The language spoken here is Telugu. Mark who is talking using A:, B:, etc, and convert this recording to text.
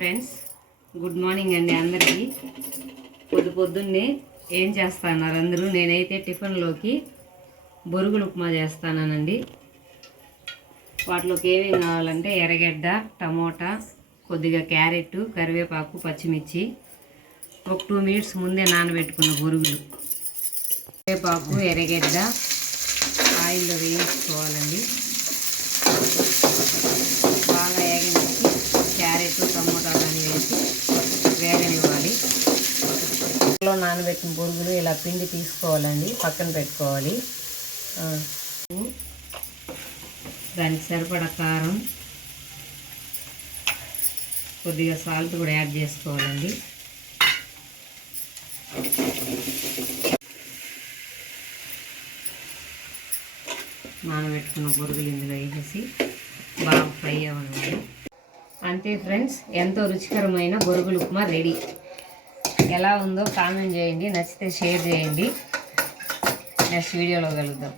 A: ఫ్రెండ్స్ గుడ్ మార్నింగ్ అండి అందరికీ. పొద్దు పొద్దున్నే ఏం చేస్తున్నారు అందరూ? నేనైతే టిఫిన్లోకి బొరుగులు ఉప్మా చేస్తానండి వాటిలోకి ఏమేమి కావాలంటే ఎర్రగడ్డ టమోటా కొద్దిగా క్యారెట్ కరివేపాకు పచ్చిమిర్చి. ఒక టూ మినిట్స్ ముందే నానబెట్టుకున్న బొరుగులు. కరివేపాకు ఎర్రగడ్డ ఆయిల్లో వేయించుకోవాలండి. లో నానబెట్టిన బొరుగులు ఇలా పిండి తీసుకోవాలండి పక్కన పెట్టుకోవాలి. దానికి సరిపడా కారం కొద్దిగా సాల్ట్ కూడా యాడ్ చేసుకోవాలండి. నానబెట్టుకున్న బురుగులు ఇందులో వేసేసి బాగా ఫ్రై అవ్వాలి అంతే ఫ్రెండ్స్ ఎంతో రుచికరమైన బొరుగులు ఉప్మా రెడీ. ఎలా ఉందో కామెంట్ చేయండి నచ్చితే షేర్ చేయండి. నెక్స్ట్ వీడియోలో కలుద్దాం.